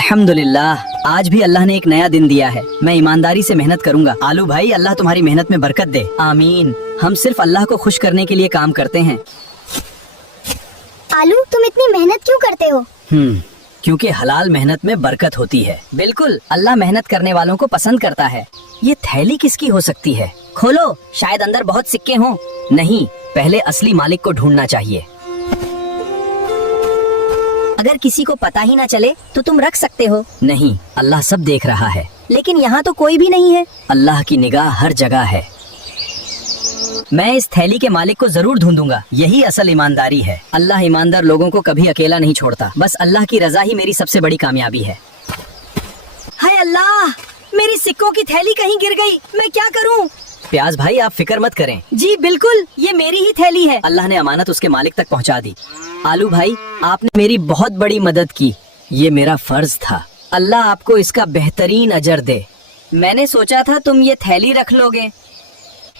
अल्हम्दुलिल्लाह, आज भी अल्लाह ने एक नया दिन दिया है। मैं ईमानदारी से मेहनत करूंगा। आलू भाई, अल्लाह तुम्हारी मेहनत में बरकत दे। आमीन। हम सिर्फ अल्लाह को खुश करने के लिए काम करते हैं। आलू, तुम इतनी मेहनत क्यों करते हो? क्योंकि हलाल मेहनत में बरकत होती है। बिल्कुल, अल्लाह मेहनत करने वालों को पसंद करता है। ये थैली किसकी हो सकती है? खोलो, शायद अंदर बहुत सिक्के हों। नहीं, पहले असली मालिक को ढूंढना चाहिए। अगर किसी को पता ही ना चले तो तुम रख सकते हो। नहीं, अल्लाह सब देख रहा है। लेकिन यहाँ तो कोई भी नहीं है। अल्लाह की निगाह हर जगह है। मैं इस थैली के मालिक को जरूर ढूंढूंगा। यही असल ईमानदारी है। अल्लाह ईमानदार लोगों को कभी अकेला नहीं छोड़ता। बस अल्लाह की रजा ही मेरी सबसे बड़ी कामयाबी है। हाय अल्लाह, मेरी सिक्कों की थैली कहीं गिर गई। मैं क्या करूं? प्याज भाई, आप फिक्र मत करें। जी बिल्कुल, ये मेरी ही थैली है। अल्लाह ने अमानत उसके मालिक तक पहुंचा दी। आलू भाई, आपने मेरी बहुत बड़ी मदद की। ये मेरा फर्ज था। अल्लाह आपको इसका बेहतरीन अजर दे। मैंने सोचा था तुम ये थैली रख लोगे।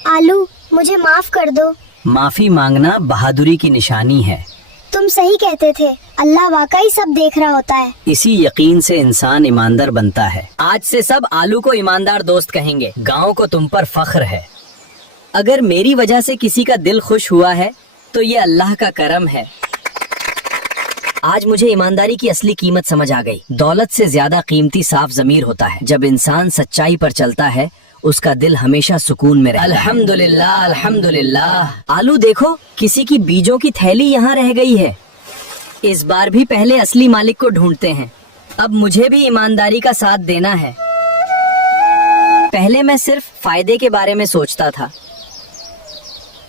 आलू, मुझे माफ कर दो। माफी मांगना बहादुरी की निशानी है। तुम सही कहते थे, अल्लाह वाकई सब देख रहा होता है। इसी यकीन से इंसान ईमानदार बनता है। आज से सब आलू को ईमानदार दोस्त कहेंगे। गांव को तुम पर फख्र है। अगर मेरी वजह से किसी का दिल खुश हुआ है तो ये अल्लाह का करम है। आज मुझे ईमानदारी की असली कीमत समझ आ गई। दौलत से ज्यादा कीमती साफ ज़मीर होता है। जब इंसान सच्चाई पर चलता है, उसका दिल हमेशा सुकून में रहता है। अल्हम्दुलिल्लाह, अल्हम्दुलिल्लाह। आलू देखो, किसी की बीजों की थैली यहाँ रह गई है। इस बार भी पहले असली मालिक को ढूंढते हैं। अब मुझे भी ईमानदारी का साथ देना है। पहले मैं सिर्फ फायदे के बारे में सोचता था।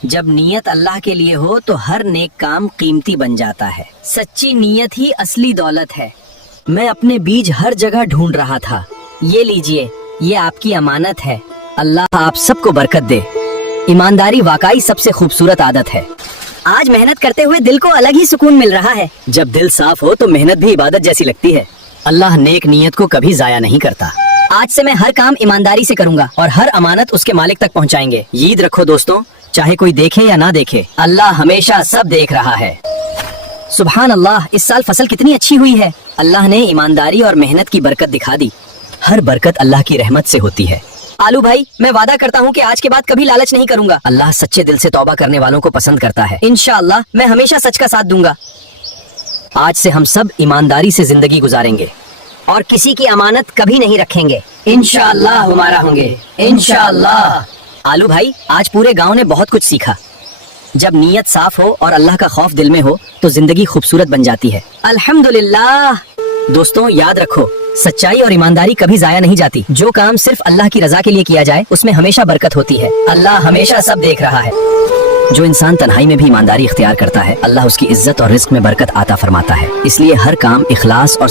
जब नीयत अल्लाह के लिए हो तो हर नेक काम कीमती बन जाता है। सच्ची नीयत ही असली दौलत है। मैं अपने बीज हर जगह ढूंढ रहा था। ये लीजिए, ये आपकी अमानत है। अल्लाह आप सबको बरकत दे। ईमानदारी वाकई सबसे खूबसूरत आदत है। आज मेहनत करते हुए दिल को अलग ही सुकून मिल रहा है। जब दिल साफ हो तो मेहनत भी इबादत जैसी लगती है। अल्लाह नेक नीयत को कभी जाया नहीं करता। आज से मैं हर काम ईमानदारी से करूंगा और हर अमानत उसके मालिक तक पहुंचाएंगे। याद रखो दोस्तों, चाहे कोई देखे या ना देखे, अल्लाह हमेशा सब देख रहा है। सुभान अल्लाह, इस साल फसल कितनी अच्छी हुई है। अल्लाह ने ईमानदारी और मेहनत की बरकत दिखा दी। हर बरकत अल्लाह की रहमत से होती है। आलू भाई, मैं वादा करता हूँ कि आज के बाद कभी लालच नहीं करूंगा। अल्लाह सच्चे दिल से तौबा करने वालों को पसंद करता है। इंशाअल्लाह मैं हमेशा सच का साथ दूंगा। आज से हम सब ईमानदारी से जिंदगी गुजारेंगे और किसी की अमानत कभी नहीं रखेंगे। इंशाअल्लाह हमारा होंगे, इंशाअल्लाह। आलू भाई, आज पूरे गांव ने बहुत कुछ सीखा। जब नीयत साफ हो और अल्लाह का खौफ दिल में हो तो जिंदगी खूबसूरत बन जाती है। अल्हम्दुलिल्लाह। दोस्तों याद रखो, सच्चाई और ईमानदारी कभी जाया नहीं जाती। जो काम सिर्फ अल्लाह की रजा के लिए किया जाए उसमें हमेशा बरकत होती है। अल्लाह हमेशा सब देख रहा है। जो इंसान तन्हाई में भी ईमानदारी इख्तियार करता है, अल्लाह उसकी इज्जत और रिस्क में बरकत आता फरमाता है। इसलिए हर काम इखलास और